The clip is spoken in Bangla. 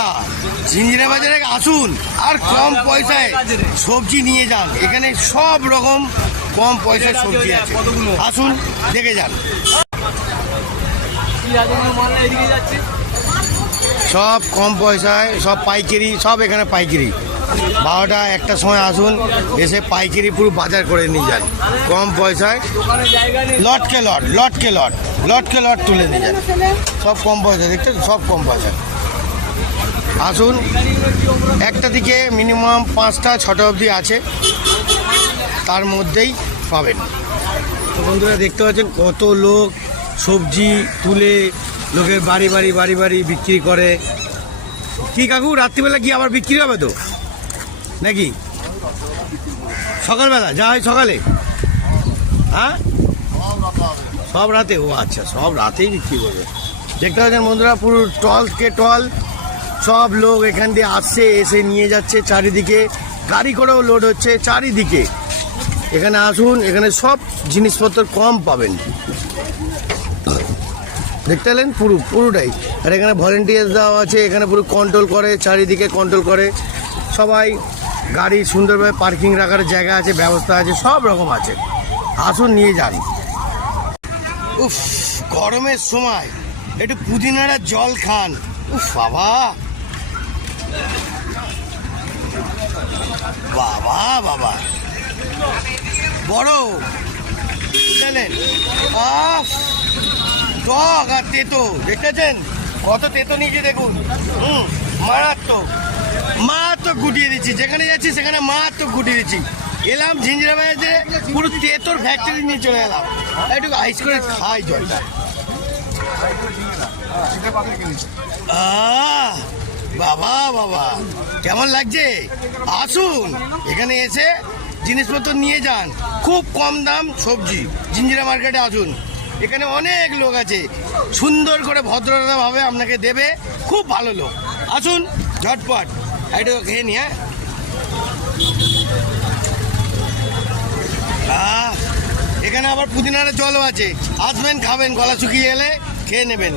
বন্ধুরা ঝিঞ্জিরা বাজারে আসুন আর কম পয়সায় সবজি নিয়ে যান। এখানে সব রকম কম পয়সায় সবজি আছে, আসুন দেখে যান। সব কম পয়সায়, সব পাইকারি, সব এখানে পাইকারি। 12টা 1টার সময় আসুন, এসে পাইকারি পুরো বাজার করে নিয়ে যান কম পয়সায়। লটকে লট, লটকে লট, লটকে লট তুলে নিয়ে যান। সব কম পয়সা, দেখছেন, সব কম পয়সা। আসুন, একটা দিকে মিনিমাম 5টা 6টা অবধি আছে, তার মধ্যেই পাবেন। তো বন্ধুরা দেখতে পাচ্ছেন কত লোক সবজি তুলে লোকের বাড়ি বাড়ি বাড়ি বাড়ি বিক্রি করে। কি কাকু, রাত্রিবেলা কি আবার বিক্রি হবে তো নাকি? সকালবেলা যা হয় সকালে, হ্যাঁ সব রাতে? ও আচ্ছা, সব রাতেই বিক্রি করবে। দেখতে পাচ্ছেন বন্ধুরা পুরো টলকে টল, সব লোক এখান দিয়ে আসছে, এসে নিয়ে যাচ্ছে। চারিদিকে গাড়ি করেও লোড হচ্ছে চারিদিকে। এখানে আসুন, এখানে সব জিনিসপত্র কম পাবেন। দেখতে পেলেন পুরোটাই। আর এখানে ভলেন্টিয়ার দেওয়া আছে, এখানে পুরো কন্ট্রোল করে, চারিদিকে কন্ট্রোল করে। সবাই গাড়ি সুন্দরভাবে পার্কিং রাখার জায়গা আছে, ব্যবস্থা আছে, সব রকম আছে। আসুন নিয়ে যান। উফ, গরমের সময় একটু পুদিনার জল খান। উফ বাবা বাবা বাবা, বড় বুঝলেন? টক আর তেতো, দেখেছেন কত তেতো নিয়েছে দেখুন। মারাত্মক মারাত্মক গুটিয়ে দিচ্ছি, যেখানে যাচ্ছি সেখানে মারাত্মক গুটিয়ে দিচ্ছি। এলাম ঝিঞ্জিরা বাজারে, পুরো তেতোর ফ্যাক্টরি নিয়ে চলে এলাম। একটু আইস করে খাই জলটা। বাবা বাবা, কেমন লাগছে? আসুন এখানে এসে জিনিসপত্র নিয়ে যান, খুব কম দাম সবজি। ঝিঞ্জিরা মার্কেটে আসুন, এখানে অনেক লোক আছে, সুন্দর করে ভদ্রতাভাবে আপনাকে দেবে, খুব ভালো লোক। আসুন ঝটপট একটু খেয়ে নি। এখানে আবার পুদিনার জলও আছে, আসবেন খাবেন, গলা শুকিয়ে এলে খেয়ে নেবেন।